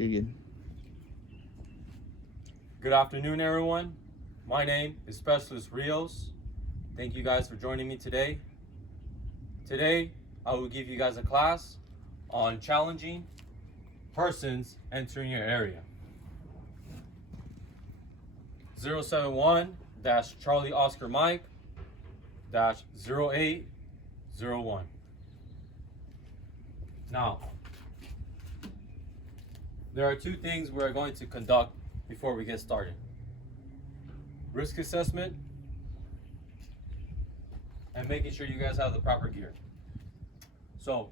You're good. Good afternoon, everyone. My name is Specialist Rios. Thank you guys for joining me today. Today, I will give you guys a class on challenging persons entering your area. 071-Charlie Oscar Mike -0801. Now, there are two things we're going to conduct before we get started. Risk assessment and making sure you guys have the proper gear. So,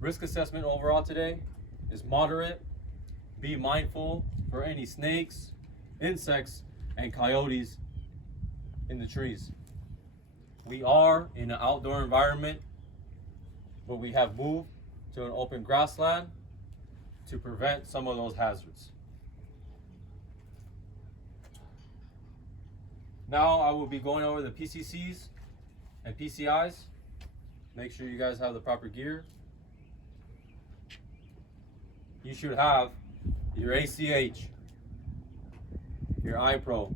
risk assessment overall today is moderate. Be mindful for any snakes, insects, and coyotes in the trees. We are in an outdoor environment, but we have moved to an open grassland to prevent some of those hazards. Now I will be going over the PCCs and PCIs. Make sure you guys have the proper gear. You should have your ACH, your iPro,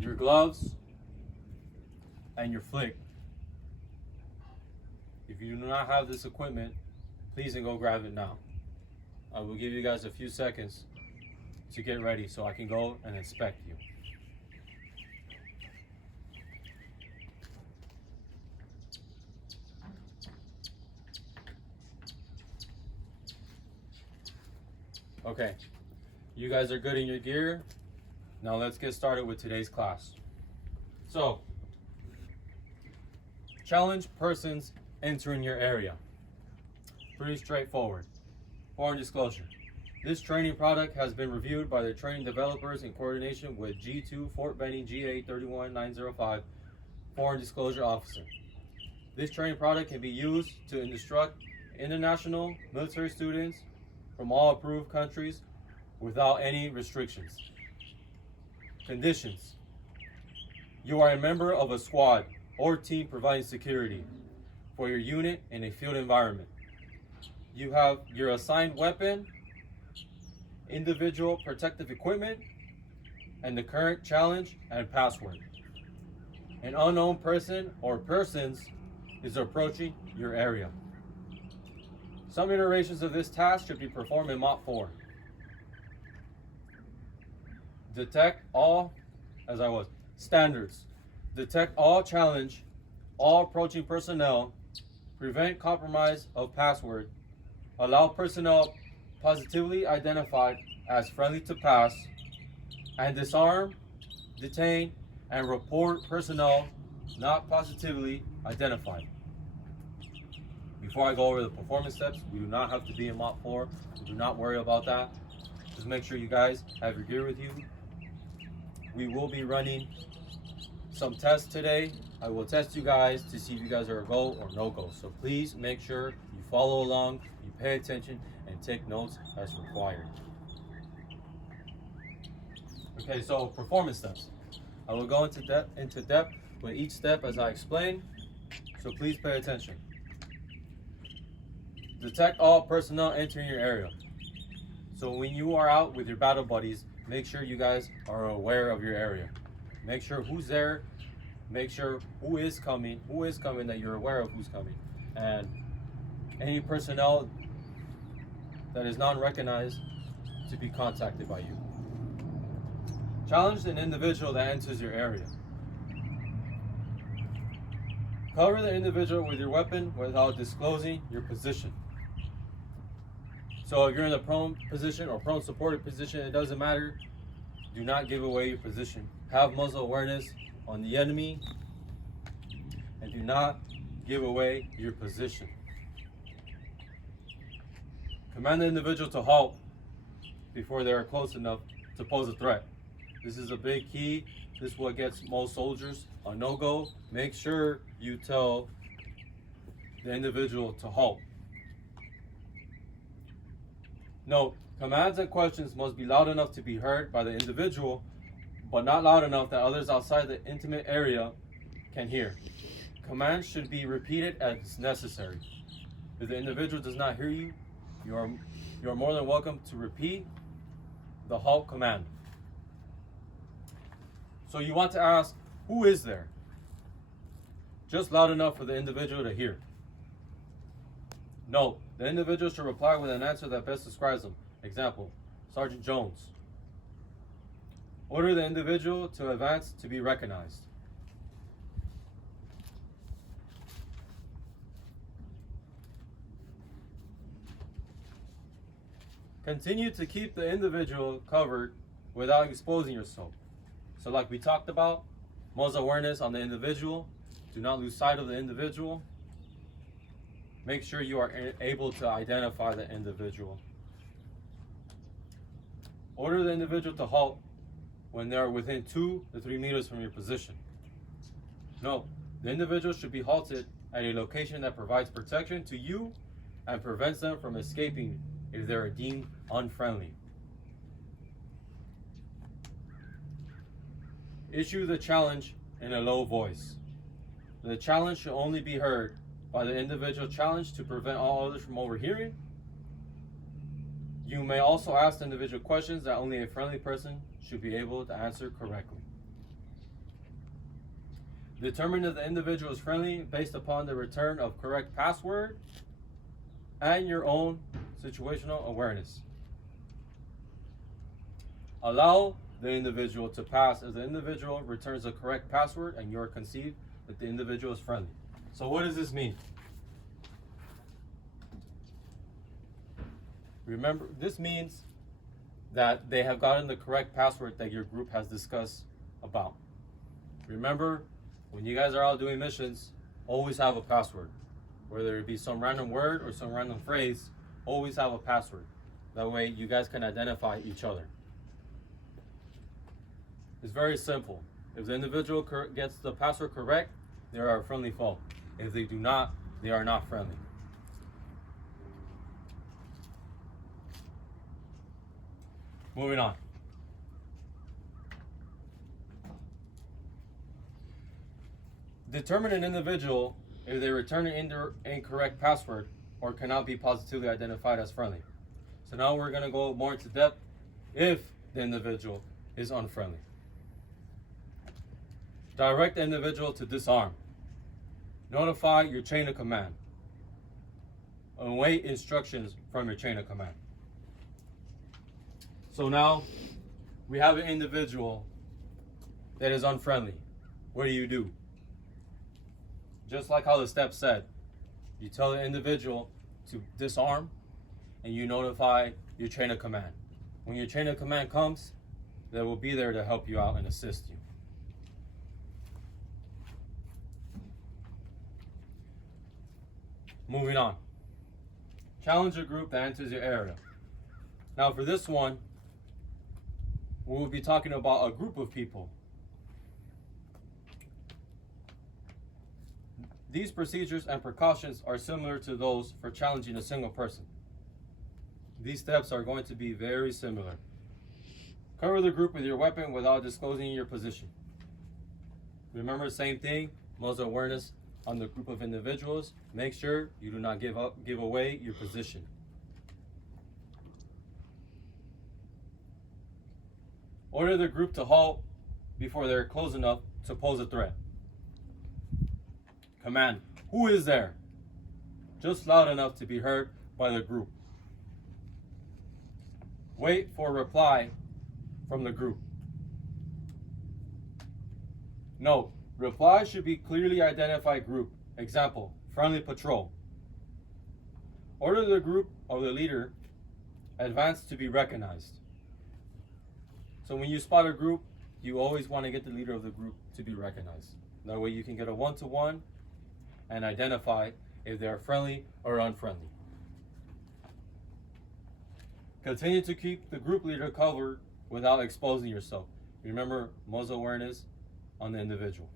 your gloves, and your flick. If you do not have this equipment, please go grab it now. I will give you guys a few seconds to get ready so I can go and inspect you. Okay, you guys are good in your gear. Now let's get started with today's class. So, challenge persons entering your area. Pretty straightforward. Foreign disclosure. This training product has been reviewed by the training developers in coordination with G2 Fort Benning GA 31905 Foreign Disclosure Officer. This training product can be used to instruct international military students from all approved countries without any restrictions. Conditions. You are a member of a squad or team providing security for your unit in a field environment. You have your assigned weapon, individual protective equipment, and the current challenge and password. An unknown person or persons is approaching your area. Some iterations of this task should be performed in Mod 4. Detect all, standards. Detect all challenge, all approaching personnel, prevent compromise of password, allow personnel positively identified as friendly to pass, and disarm, detain, and report personnel not positively identified. Before I go over the performance steps, we do not have to be in Mod 4. Do not worry about that. Just make sure you guys have your gear with you. We will be running some tests today. I will test you guys to see if you guys are a go or no go. So please make sure you follow along, you pay attention, and take notes as required. Okay, so performance steps. I will go into depth with each step as I explain, so please pay attention. Detect all personnel entering your area. So when you are out with your battle buddies, make sure you guys are aware of your area. Make sure who's there, make sure who is coming that you're aware of who's coming. And any personnel that is non-recognized to be contacted by you. Challenge an individual that enters your area. Cover the individual with your weapon without disclosing your position. So if you're in the prone position or prone supported position, it doesn't matter. Do not give away your position. Have muzzle awareness on the enemy and do not give away your position. Command the individual to halt before they are close enough to pose a threat. This is a big key. This is what gets most soldiers a no-go. Make sure you tell the individual to halt. Note, commands and questions must be loud enough to be heard by the individual, but not loud enough that others outside the intimate area can hear. Commands should be repeated as necessary. If the individual does not hear you, you are more than welcome to repeat the halt command. So you want to ask, who is there? Just loud enough for the individual to hear. Note, the individual should reply with an answer that best describes them. Example, Sergeant Jones. Order the individual to advance to be recognized. Continue to keep the individual covered without exposing yourself. So like we talked about, most awareness on the individual. Do not lose sight of the individual. Make sure you are able to identify the individual. Order the individual to halt when they are within 2 to 3 meters from your position. No, the individual should be halted at a location that provides protection to you and prevents them from escaping if they are deemed unfriendly. Issue the challenge in a low voice. The challenge should only be heard by the individual challenged to prevent all others from overhearing. You may also ask individual questions that only a friendly person should be able to answer correctly. Determine if the individual is friendly based upon the return of correct password and your own situational awareness. Allow the individual to pass if the individual returns the correct password and you are conceived that the individual is friendly. So what does this mean? Remember, this means that they have gotten the correct password that your group has discussed about. Remember, when you guys are out doing missions, always have a password. Whether it be some random word or some random phrase, always have a password. That way you guys can identify each other. It's very simple. If the individual gets the password correct, they are a friendly foe. If they do not, they are not friendly. Moving on. Determine an individual if they return an incorrect password or cannot be positively identified as friendly. So now we're going to go more into depth if the individual is unfriendly. Direct the individual to disarm. Notify your chain of command. Await instructions from your chain of command. So now we have an individual that is unfriendly. What do? Just like how the step said, you tell the individual to disarm and you notify your chain of command. When your chain of command comes, they will be there to help you out and assist you. Moving on. Challenge a group that enters your area. Now for this one, we will be talking about a group of people. These procedures and precautions are similar to those for challenging a single person. These steps are going to be very similar. Cover the group with your weapon without disclosing your position. Remember, same thing, muzzle awareness on the group of individuals. Make sure you do not give away your position. Order the group to halt before they're close enough to pose a threat. Command, who is there? Just loud enough to be heard by the group. Wait for a reply from the group. Note, reply should be clearly identified group. Example, friendly patrol. Order the group of the leader advance to be recognized. So when you spot a group, you always want to get the leader of the group to be recognized. That way you can get a one-to-one and identify if they are friendly or unfriendly. Continue to keep the group leader covered without exposing yourself. Remember, muzzle awareness on the individual.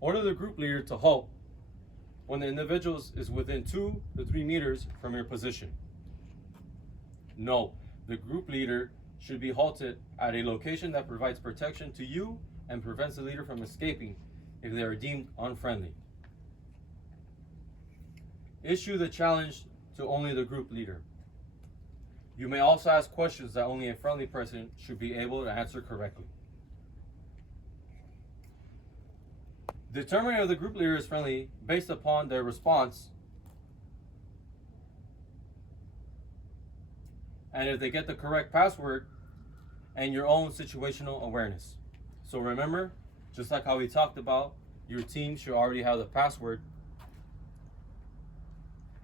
Order the group leader to halt when the individual is within 2 to 3 meters from your position. No, the group leader should be halted at a location that provides protection to you and prevents the leader from escaping if they are deemed unfriendly. Issue the challenge to only the group leader. You may also ask questions that only a friendly person should be able to answer correctly. Determining if the group leader is friendly based upon their response and if they get the correct password and your own situational awareness. So remember, just like how we talked about, your team should already have the password.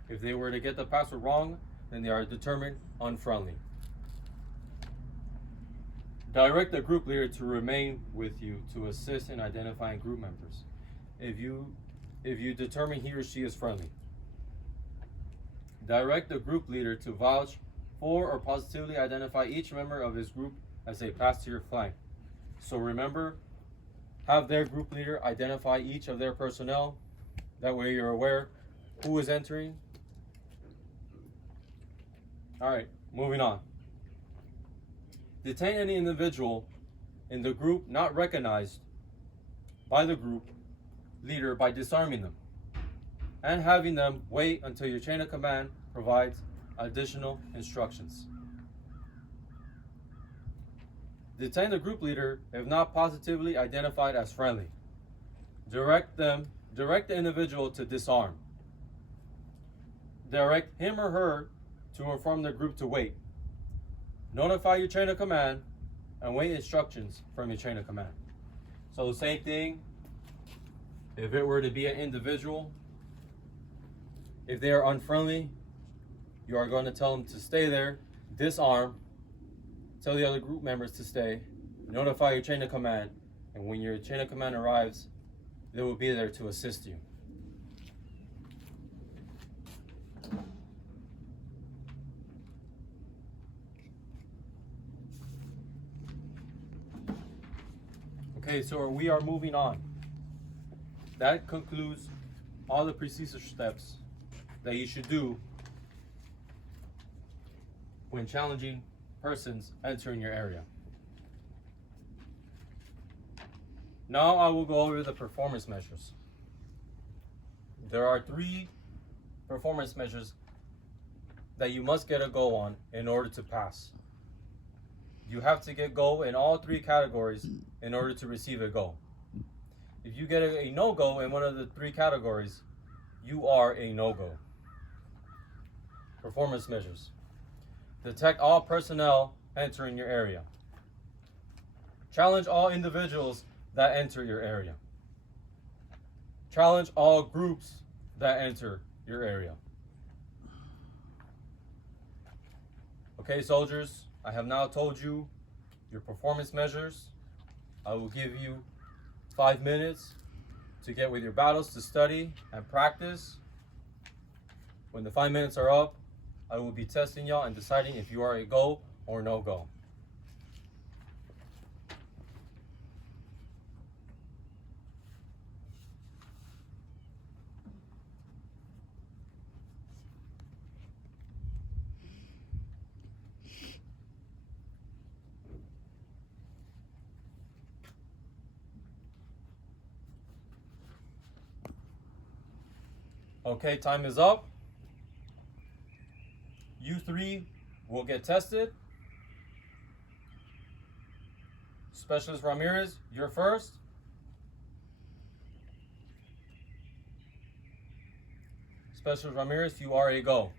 If they were to get the password wrong, then they are determined unfriendly. Direct the group leader to remain with you to assist in identifying group members if you determine he or she is friendly. Direct the group leader to vouch for or positively identify each member of his group as they pass to your flank. So remember, have their group leader identify each of their personnel. That way you're aware who is entering. All right, moving on. Detain any individual in the group not recognized by the group leader by disarming them and having them wait until your chain of command provides additional instructions. Detain the group leader if not positively identified as friendly. Direct the individual to disarm. Direct him or her to inform the group to wait. Notify your chain of command and wait instructions from your chain of command. So same thing, if it were to be an individual, if they are unfriendly, you are going to tell them to stay there, disarm, tell the other group members to stay, notify your chain of command, and when your chain of command arrives, they will be there to assist you. Okay, so we are moving on. That concludes all the procedure steps that you should do when challenging persons entering your area. Now I will go over the performance measures. There are 3 performance measures that you must get a go on in order to pass. You have to get go in all 3 categories in order to receive a go. If you get a no-go in one of the 3 categories, you are a no-go. Performance measures. Detect all personnel entering your area. Challenge all individuals that enter your area. Challenge all groups that enter your area. Okay, soldiers, I have now told you your performance measures. I will give you 5 minutes to get with your battles to study and practice. When the 5 minutes are up, I will be testing y'all and deciding if you are a go or no go. Okay, time is up. You 3 will get tested. Specialist Ramirez, you're first. Specialist Ramirez, you are a go.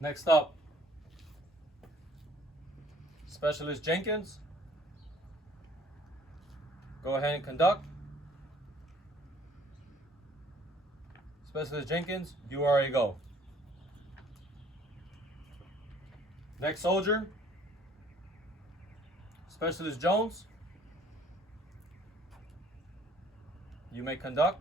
Next up, Specialist Jenkins, go ahead and conduct. Specialist Jenkins, you are a go. Next soldier, Specialist Jones, you may conduct.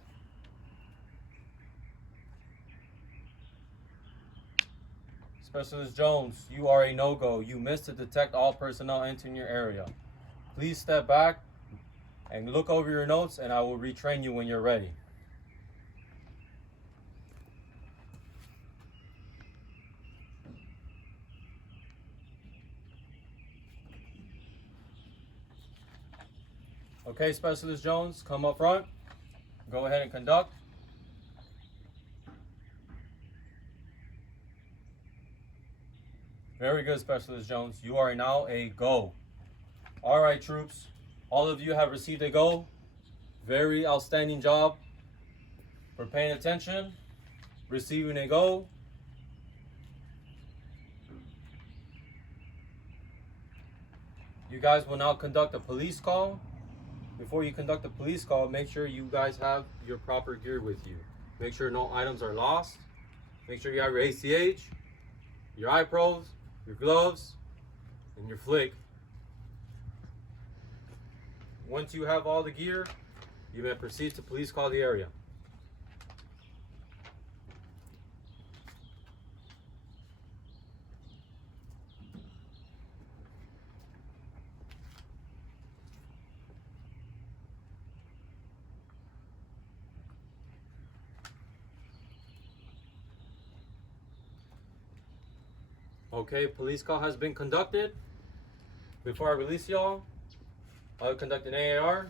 Specialist Jones, you are a no-go. You missed to detect all personnel entering your area. Please step back and look over your notes, and I will retrain you when you're ready. Okay, Specialist Jones, come up front. Go ahead and conduct. Very good, Specialist Jones. You are now a go. All right, troops. All of you have received a go. Very outstanding job for paying attention, receiving a go. You guys will now conduct a police call. Before you conduct a police call, make sure you guys have your proper gear with you. Make sure no items are lost. Make sure you have your ACH, your iPros, your gloves, and your flick. Once you have all the gear, you may proceed to police call the area. Okay, police call has been conducted. Before I release y'all, I'll conduct an AAR.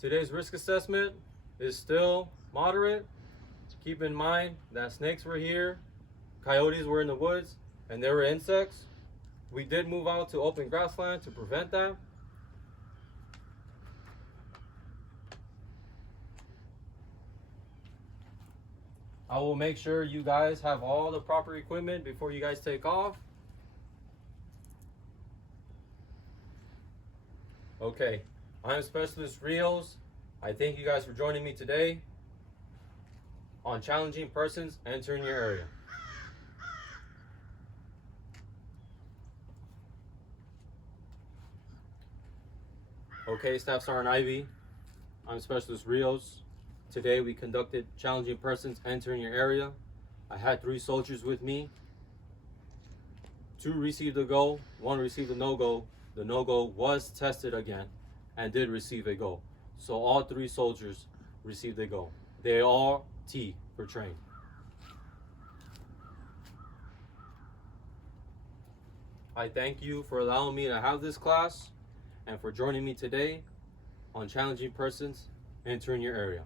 Today's risk assessment is still moderate. Keep in mind that snakes were here, coyotes were in the woods, and there were insects. We did move out to open grassland to prevent that. I will make sure you guys have all the proper equipment before you guys take off. Okay, I'm Specialist Rios. I thank you guys for joining me today on challenging persons entering your area. Okay, Staff Sergeant Ivy, I'm Specialist Rios. Today we conducted challenging persons entering your area. I had 3 soldiers with me. 2 received a go, 1 received a no-go. The no-go was tested again and did receive a go. So all 3 soldiers received a go. They are T for train. I thank you for allowing me to have this class and for joining me today on challenging persons entering your area.